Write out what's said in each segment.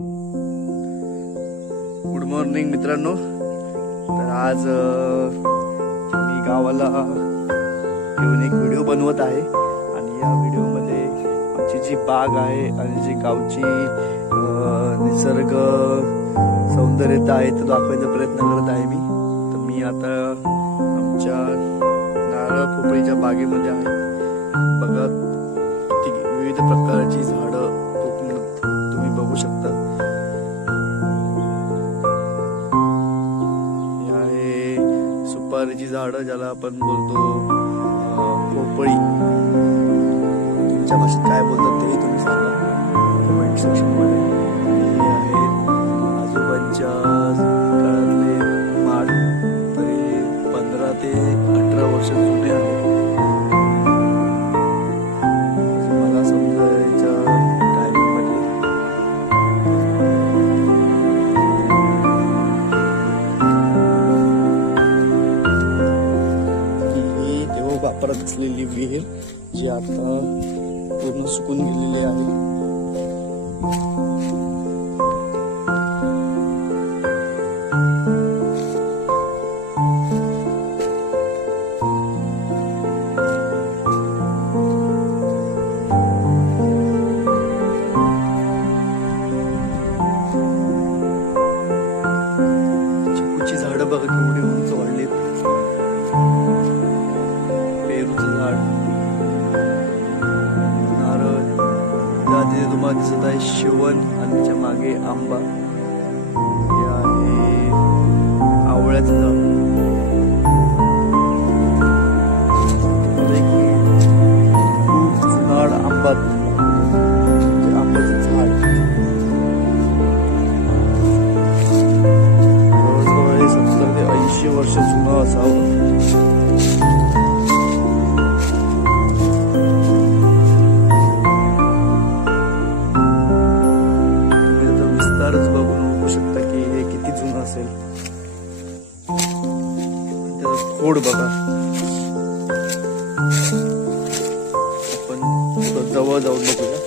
Good morning मित्रांनो. तर आज मी गावाला येऊन एक व्हिडिओ बनवत आहे आणि या व्हिडिओमध्ये आमची जी बाग आहे आणि जी गावची निसर्ग सौंदर्यता आहे तो दाखवायचा प्रयत्न करत आहे मी. तर मी आता आमच्या नारळ पोपळीच्या बागेमध्ये आहे. बघा विविध प्रकारची झाडं तुम्ही बघू शकता. हे आहे सुपारीची झाडं ज्याला आपण बोलतो पोपळी. तुमच्या भाषेत काय बोलतात ते तुम्ही सांगा कमेंट सेक्शन मध्ये. हे आहेत आजोबांच्या काळातले माड. तरी 15 ते 18 वर्ष जुने आहेत. वापरत असलेली विहीर जी आता पूर्ण सुकून गेलेली आहे. चिकूची झाडं बघा केवढी उंच वाढलीत. तिथे तुम्हाला दिसत आहे शिवण आणि त्याच्या मागे आंबा. हे आहे आवळ्याचं झाड. खूप झाड आंब्याचं झाड जवळजवळ 70 ते 80 वर्ष जुनं असावं. बघू शकता की हे किती जुनं असेल. त्याचा खोड बघा. आपण जवळ जाऊन बघूया.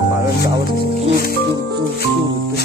पाण्याचा आवाज चूर चूर चूर चूर होते.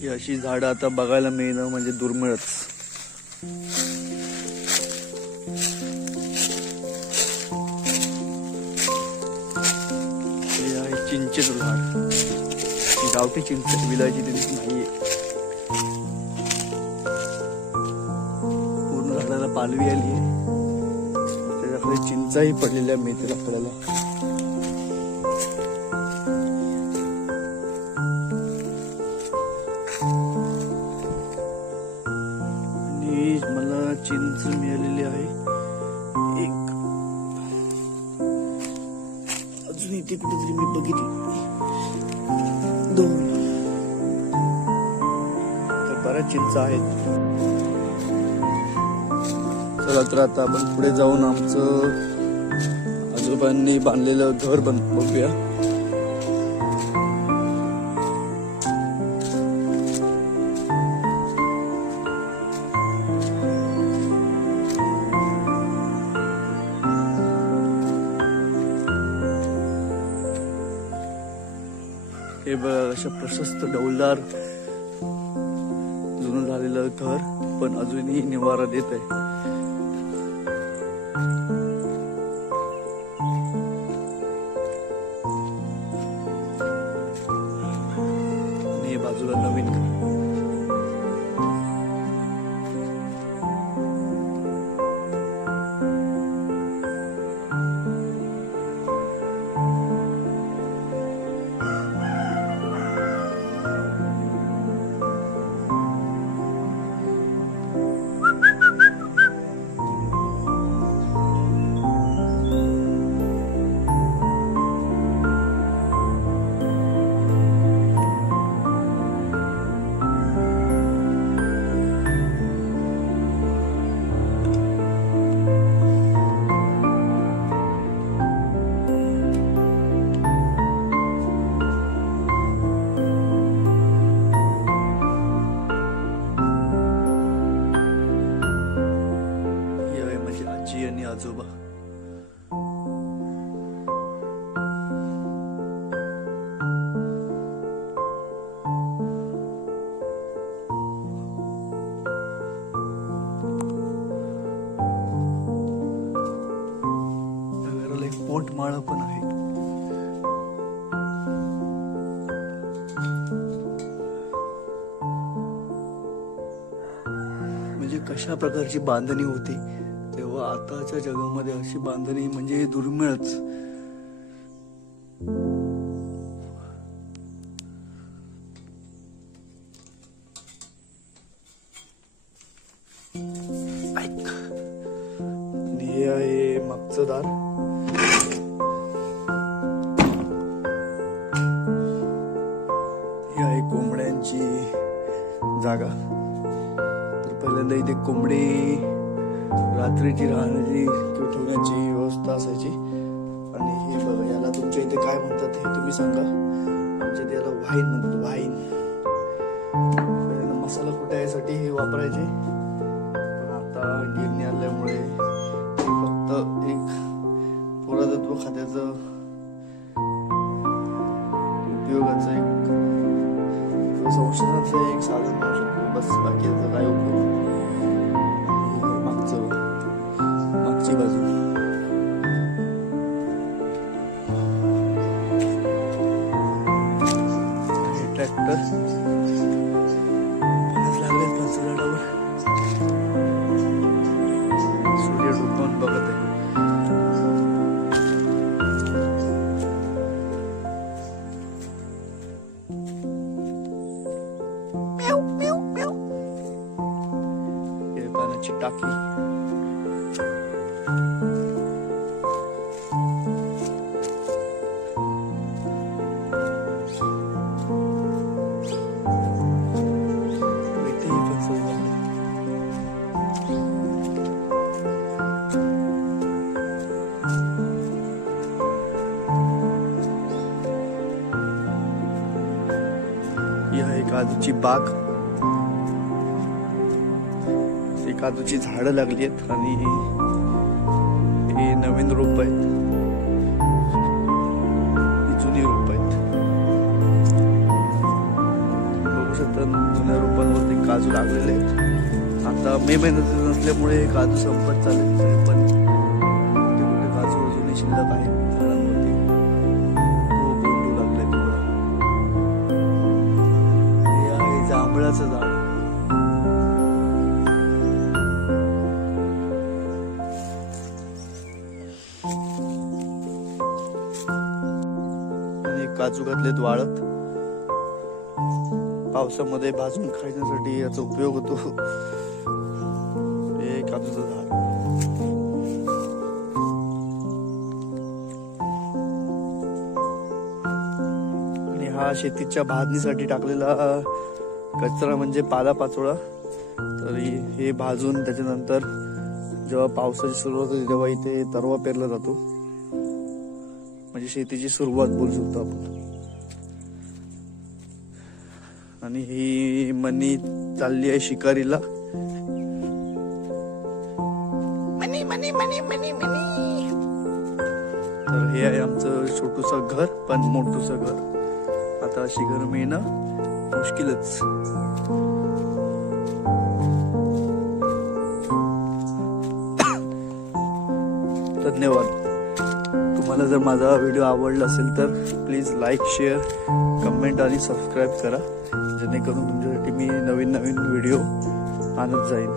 ही अशी झाडं आता बघायला मिळणं म्हणजे दुर्मिळच. हे आहे चिंचेचं झाड. गावठी चिंच विलायची ती नाहीये. पूर्ण झाडाला पालवी आली आहे. त्याच्याकडे चिंचाही पडलेल्या मिळतील आपल्याला. मला चिंच मिळालेली आहे एक. अजून इथे कुठेतरी मी बघितली 2. तर बऱ्याच चिंच आहेत. चला तर आता आपण पुढे जाऊन आमचं आजोबांनी बांधलेलं घर बघूया. हे अशा प्रशस्त डौलदार जुनं झालेलं घर पण अजूनही निवारा देत आहे. आणि बाजूला नवीन घर. आजोबा. घराला एक पोटमाळा पण आहे. म्हणजे कशा प्रकारची बांधणी होती तेव्हा आताच्या जगामध्ये अशी बांधणी म्हणजे दुर्मिळच. हे आहे मागचं दार. ही आहे कोंबड्यांची जागा. पहिल्यांदा इथे कोंबडी रात्रीची राहण्याची किंवा ठेवण्याची व्यवस्था असायची. आणि हे बघा, याला तुमच्या इथे काय म्हणतात हे तुम्ही सांगा. आमच्या इथे याला वाईन म्हणतात. वाईन पहिल्यांदा मसाला कुटायसाठी हे वापरायचे, पण आता गिरणी आल्यामुळे हे फक्त एक पुरातत्व खात्याचं उपयोगाचं एक संशोधनाचं एक साधन म्हणू शकतो बस. बाकी याचा काय उपयोग. मागची बाजू ट्रॅक्टर लागले झाडावर. सूर्य डुबवून बघत आहे. पाण्याची टाकी. ही आहे काजूची बाग. काजूची झाडं लागली आहेत आणि हे नवीन रोप आहेत, जुनी रोप आहेत. बघू शकता जुन्या रोपांवरती काजू लागलेले आहेत. आता मे महिन्यात नसल्यामुळे काजू संपत चालले, पण कुठे काजू जुने शिल्लक आहेत झाडांवरती. तो बोंडू लागलाय तेवढा. हे आहे जांभळाचं झाड. काजू घातलेत वाळत. पावसामध्ये भाजून खाण्यासाठी याचा उपयोग होतो. हे काजूचं झाड. आणि हा शेतीच्या भाजणीसाठी टाकलेला कचरा म्हणजे पालापाचोळा. तर हे भाजून त्याच्यानंतर जेव्हा पावसाची सुरुवात होते तेव्हा इथे तरवा पेरला जातो. म्हणजे शेतीची सुरुवात बोलू शकतो आपण. आणि ही मनी चालली आहे शिकारीला. मनी मनी मनी मनी मनी. तर हे आहे आमचं छोटूसं घर, पण मोठूसं घर. आता अशी घर मिळणं मुश्किलच. धन्यवाद. तुम्हाला जर माझा व्हिडिओ आवडला असेल तर प्लीज लाईक, शेअर, कमेंट आणि सबस्क्राईब करा, जेणेकरून तुमच्यासाठी मी नवीन नवीन व्हिडिओ आणत जाईन.